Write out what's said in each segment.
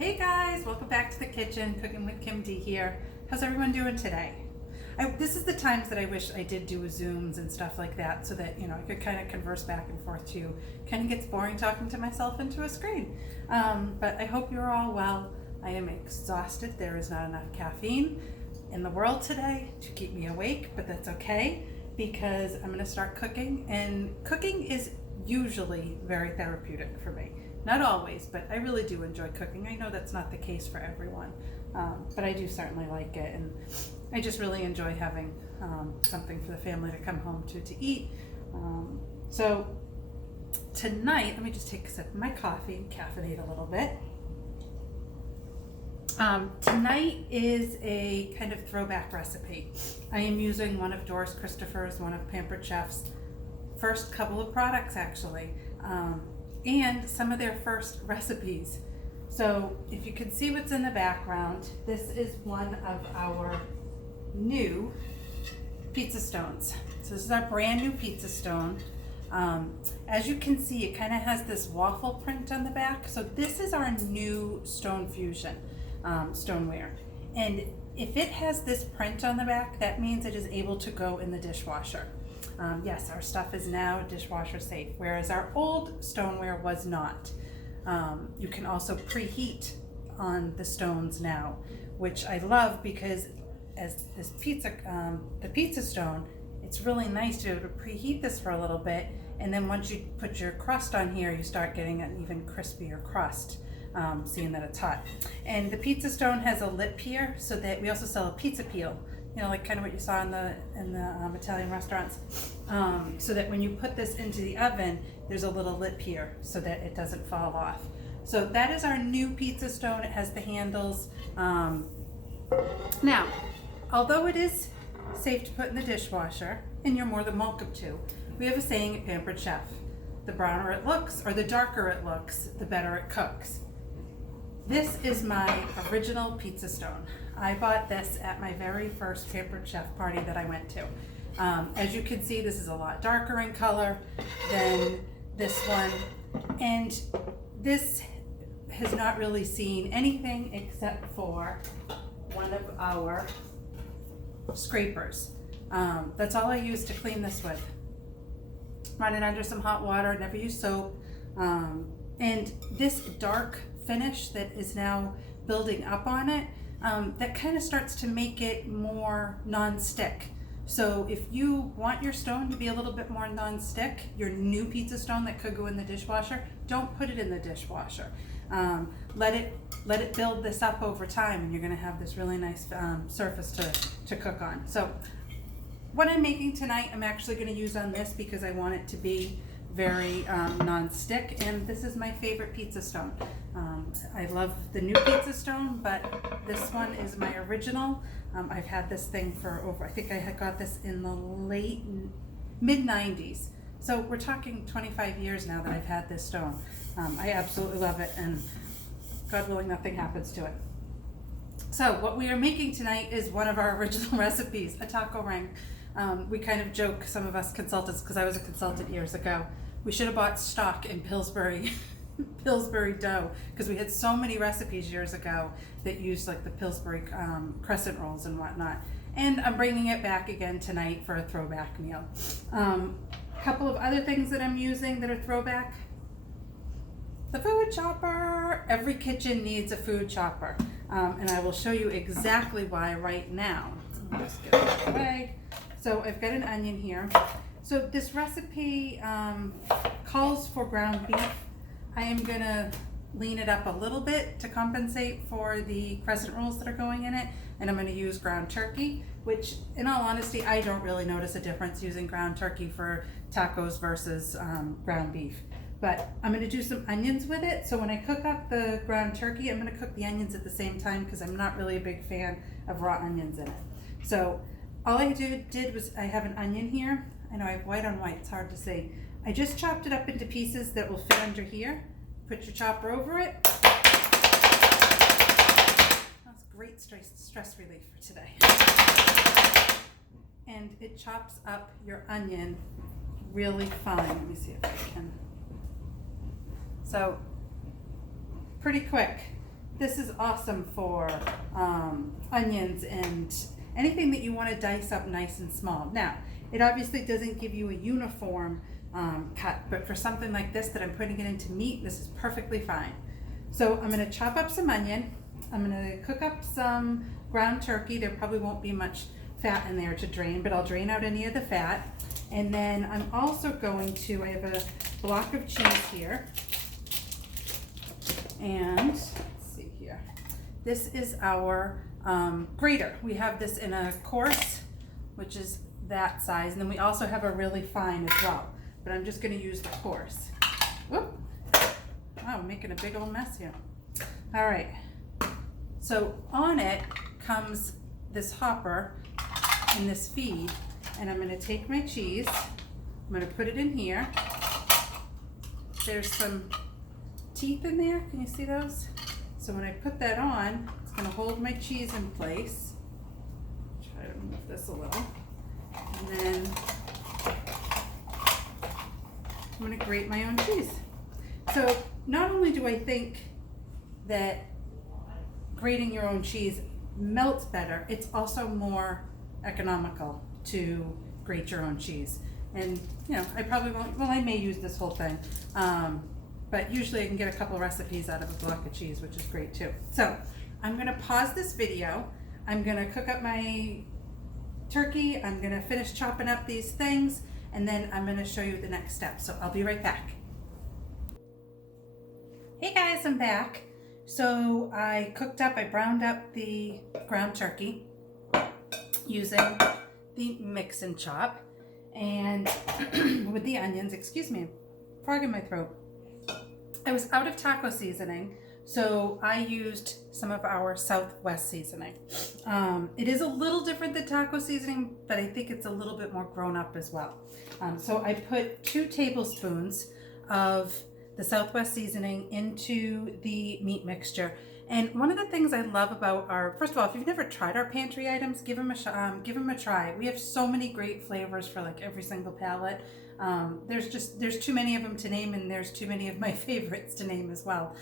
Hey guys, welcome back to the kitchen. Cooking with Kim D here. How's everyone doing today? This is the times that I wish I did do Zooms and stuff like that so that, I could kind of converse back and forth too. Kind of gets boring talking to myself into a screen. But I hope you're all well. I am exhausted. There is not enough caffeine in the world today to keep me awake, but that's okay because I'm going to start cooking, and cooking is usually very therapeutic for me. Not always, but I really do enjoy cooking. I know that's not the case for everyone, but I do certainly like it, and I just really enjoy having something for the family to come home to eat. So tonight, let me just take a sip of my coffee and caffeinate a little bit. Tonight is a kind of throwback recipe. I am using one of Doris Christopher's, one of Pampered Chef's first couple of products actually, and some of their first recipes. So if you can see what's in the background, this is one of our new pizza stones. So this is our brand new pizza stone. As you can see, it kind of has this waffle print on the back. So this is our new Stone Fusion stoneware. And if it has this print on the back, that means it is able to go in the dishwasher. Yes, our stuff is now dishwasher safe, whereas our old stoneware was not. You can also preheat on the stones now, which I love because as this the pizza stone, it's really nice to be able to preheat this for a little bit, and then once you put your crust on here, you start getting an even crispier crust, seeing that it's hot. And the pizza stone has a lip here, so that we also sell a pizza peel, like kind of what you saw in the Italian restaurants, so that when you put this into the oven, there's a little lip here so that it doesn't fall off. So that is our new pizza stone. It has the handles. Now, although it is safe to put in the dishwasher, and you're more than welcome to, we have a saying at Pampered Chef: the browner it looks, or the darker it looks, the better it cooks. This is my original pizza stone. I bought this at my very first Pampered Chef party that I went to. As you can see, this is a lot darker in color than this one, and this has not really seen anything except for one of our scrapers. That's all I use to clean this with. Run it under some hot water, never use soap. And this dark finish that is now building up on it, that kind of starts to make it more non-stick. So if you want your stone to be a little bit more non-stick, your new pizza stone that could go in the dishwasher, don't put it in the dishwasher. Let it build this up over time, and you're going to have this really nice surface to cook on. So what I'm making tonight, I'm actually going to use on this because I want it to be very non-stick, and this is my favorite pizza stone. I love the new pizza stone, but this one is my original. I've had this thing for over, I think I had got this in the mid-90s. So we're talking 25 years now that I've had this stone. I absolutely love it, and God willing, nothing happens to it. So what we are making tonight is one of our original recipes, a taco ring. We kind of joke, some of us consultants, because I was a consultant years ago, we should have bought stock in Pillsbury dough, because we had so many recipes years ago that used like the Pillsbury crescent rolls and whatnot. And I'm bringing it back again tonight for a throwback meal. A couple of other things that I'm using that are throwback. The food chopper. Every kitchen needs a food chopper, and I will show you exactly why right now. I'll just get it out of the way. So I've got an onion here. So this recipe calls for ground beef. I am gonna lean it up a little bit to compensate for the crescent rolls that are going in it, and I'm gonna use ground turkey, which in all honesty, I don't really notice a difference using ground turkey for tacos versus ground beef. But I'm gonna do some onions with it. So when I cook up the ground turkey, I'm gonna cook the onions at the same time because I'm not really a big fan of raw onions in it. So all I did was, I have an onion here. I know I have white on white, it's hard to see. I just chopped it up into pieces that will fit under here. Put your chopper over it. That's great stress relief for today. And it chops up your onion really fine. Let me see if I can. So pretty quick. this is awesome for onions and anything that you want to dice up nice and small. Now, it obviously doesn't give you a uniform cut, but for something like this that I'm putting it into meat, this is perfectly fine. So I'm going to chop up some onion. I'm going to cook up some ground turkey. There probably won't be much fat in there to drain, but I'll drain out any of the fat. And then I'm also going to, I have a block of cheese here. And let's see here. This is our grater. We have this in a coarse, which is that size. And then we also have a really fine as well. But I'm just going to use the coarse. Whoop. Wow, I'm making a big old mess here. All right. So on it comes this hopper and this feed. And I'm going to take my cheese. I'm going to put it in here. There's some teeth in there. Can you see those? So when I put that on, it's going to hold my cheese in place. Try to move this a little. And then I'm going to grate my own cheese. So not only do I think that grating your own cheese melts better, it's also more economical to grate your own cheese. And you know, I probably won't, well, I may use this whole thing, but usually I can get a couple recipes out of a block of cheese, which is great too. So I'm going to pause this video. I'm going to cook up my turkey. I'm going to finish chopping up these things, and then I'm going to show you the next step. So I'll be right back. Hey guys, I'm back. So I browned up the ground turkey using the mix and chop, and with the onions, excuse me, frog in my throat. I was out of taco seasoning, so I used some of our Southwest seasoning. It is a little different than taco seasoning, but I think it's a little bit more grown up as well. So I put 2 tablespoons of the Southwest seasoning into the meat mixture. And one of the things I love about first of all, if you've never tried our pantry items, give them a try. We have so many great flavors for like every single palate. There's too many of them to name, and there's too many of my favorites to name as well.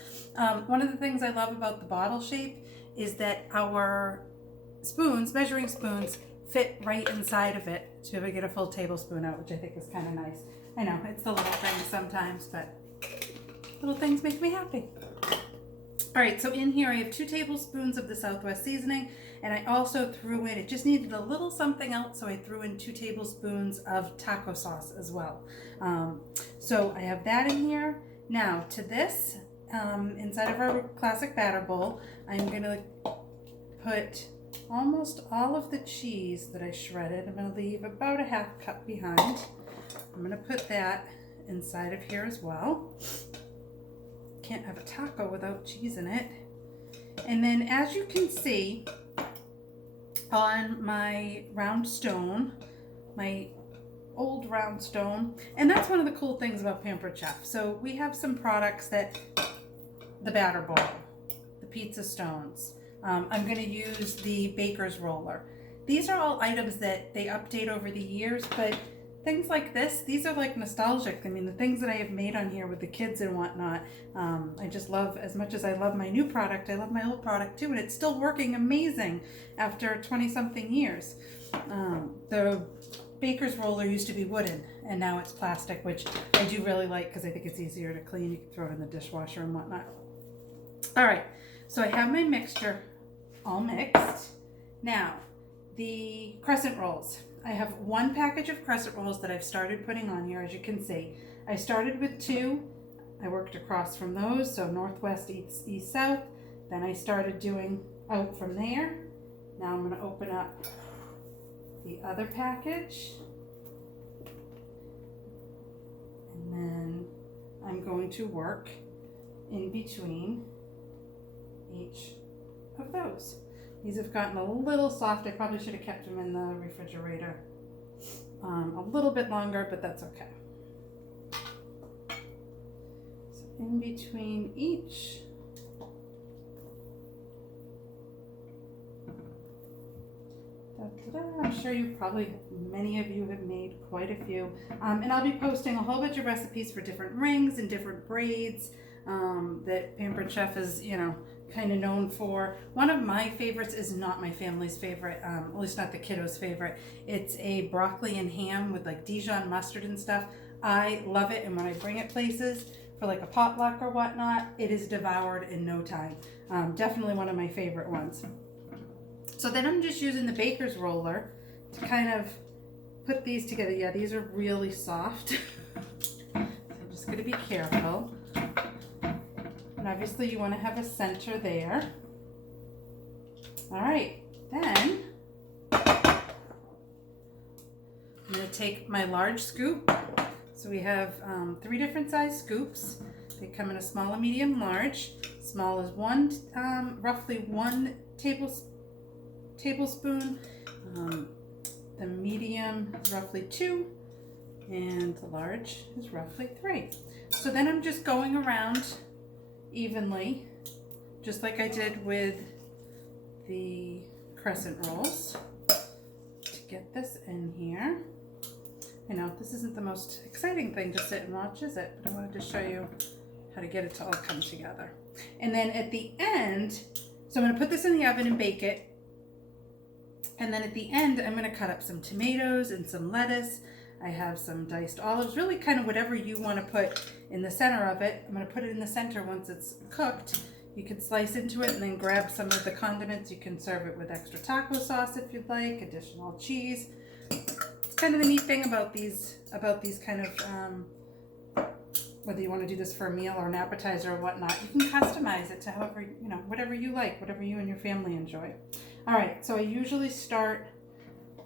One of the things I love about the bottle shape is that our measuring spoons, fit right inside of it to be able to get a full tablespoon out, which I think is kind of nice. I know, it's the little things sometimes, but little things make me happy. All right, so in here I have 2 tablespoons of the Southwest seasoning, and I also threw in, it just needed a little something else, so I threw in 2 tablespoons of taco sauce as well. So I have that in here. Now to this, inside of our classic batter bowl, I'm gonna put almost all of the cheese that I shredded. I'm gonna leave about a half cup behind. I'm gonna put that inside of here as well. Can't have a taco without cheese in it. And then as you can see on my round stone, my old round stone, and that's one of the cool things about Pampered Chef. So we have some products that, the batter bowl, the pizza stones, I'm going to use the baker's roller. These are all items that they update over the years, but things like this, these are like nostalgic. I mean, the things that I have made on here with the kids and whatnot, I just love, as much as I love my new product, I love my old product too, and it's still working amazing after 20-something years. The baker's roller used to be wooden, and now it's plastic, which I do really like because I think it's easier to clean. You can throw it in the dishwasher and whatnot. All right, so I have my mixture all mixed. Now, the crescent rolls. I have 1 package of crescent rolls that I've started putting on here, as you can see. I started with 2. I worked across from those, so northwest, east, south. Then I started doing out from there. Now I'm going to open up the other package. And then I'm going to work in between each of those. These have gotten a little soft. I probably should have kept them in the refrigerator a little bit longer, but that's okay. So in between each, I'm sure many of you have made quite a few. And I'll be posting a whole bunch of recipes for different rings and different braids that Pampered Chef is, kind of known for. One of my favorites is not my family's favorite, at least not the kiddos' favorite. It's a broccoli and ham with like Dijon mustard and stuff. I love it, and when I bring it places for like a potluck or whatnot, it is devoured in no time. Definitely one of my favorite ones. So then I'm just using the baker's roller to kind of put these together. Yeah, these are really soft. So I'm just going to be careful. And obviously you want to have a center there. All right, then I'm going to take my large scoop. So we have 3 different size scoops. They come in a small, a medium, large. Small is roughly 1 tablespoon. The medium is roughly 2, and the large is roughly 3. So then I'm just going around evenly, just like I did with the crescent rolls, to get this in here. I know this isn't the most exciting thing to sit and watch, is it? But I wanted to show you how to get it to all come together. And then at the end, so I'm going to put this in the oven and bake it. And then at the end, I'm going to cut up some tomatoes and some lettuce. I have some diced olives, really kind of whatever you want to put in the center of it. I'm going to put it in the center once it's cooked. You can slice into it and then grab some of the condiments. You can serve it with extra taco sauce if you'd like, additional cheese. It's kind of the neat thing about these kind of, whether you want to do this for a meal or an appetizer or whatnot, you can customize it to however, whatever you like, whatever you and your family enjoy. All right, so I usually start,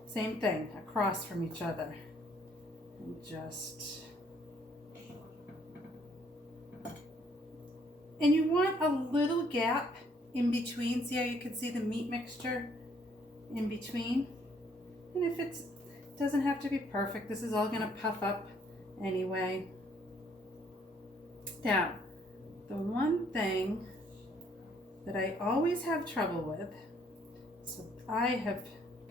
same thing, across from each other. And and you want a little gap in between. See how you can see the meat mixture in between? And if it doesn't have to be perfect, this is all gonna puff up anyway. Now, the one thing that I always have trouble with, so I have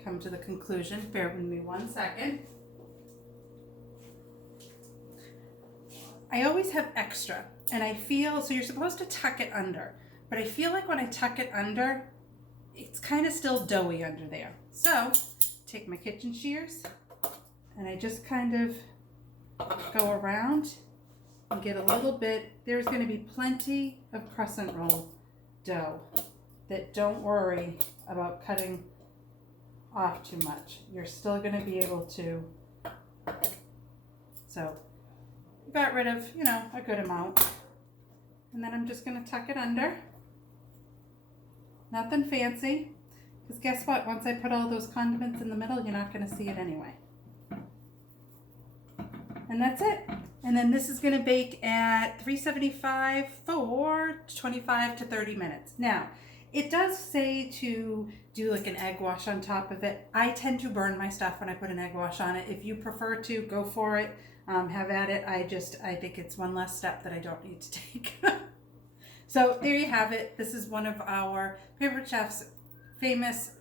come to the conclusion, bear with me 1 second. I always have extra, and I feel, so you're supposed to tuck it under, but I feel like when I tuck it under, it's kind of still doughy under there. So, take my kitchen shears, and I just kind of go around and get a little bit. There's going to be plenty of crescent roll dough that don't worry about cutting off too much. You're still going to be able to. So got rid of, a good amount. And then I'm just going to tuck it under. Nothing fancy. Because guess what? Once I put all those condiments in the middle, you're not going to see it anyway. And that's it. And then this is going to bake at 375 for 25 to 30 minutes. Now, it does say to do like an egg wash on top of it. I tend to burn my stuff when I put an egg wash on it. If you prefer to, go for it. Have at it. I think it's one less step that I don't need to take. So there you have it. This is one of our Pampered Chef's famous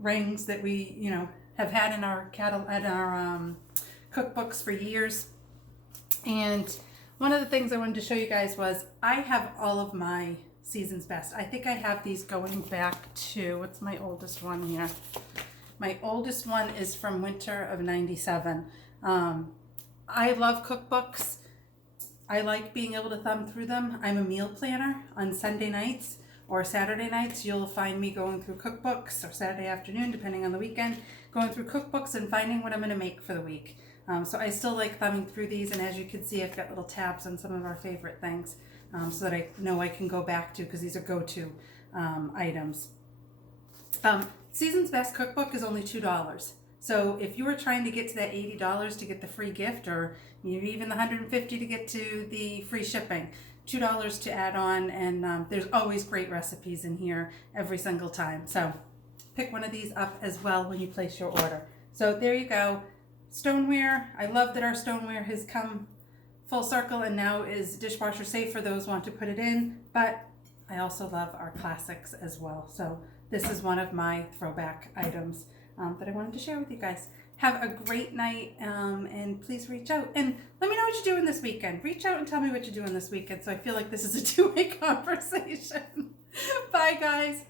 rings that we, have had in our cookbooks for years. And one of the things I wanted to show you guys was I have all of my Season's Best. I think I have these going back to, what's my oldest one here? My oldest one is from winter of 97. I love cookbooks. I like being able to thumb through them. I'm a meal planner. On Sunday nights or Saturday nights, you'll find me going through cookbooks, or Saturday afternoon, depending on the weekend, going through cookbooks and finding what I'm going to make for the week. So I still like thumbing through these, and as you can see, I've got little tabs on some of our favorite things, so that I know I can go back to, because these are go-to items. Season's Best cookbook is only $2. So if you were trying to get to that $80 to get the free gift, or maybe even the $150 to get to the free shipping, $2 to add on, and there's always great recipes in here every single time. So pick one of these up as well when you place your order. So there you go. Stoneware. I love that our stoneware has come full circle and now is dishwasher safe for those who want to put it in, but I also love our classics as well. So this is one of my throwback items that I wanted to share with you guys. Have a great night, and please reach out and let me know what you're doing this weekend. Reach out and tell me what you're doing this weekend, so I feel like this is a two-way conversation. guys.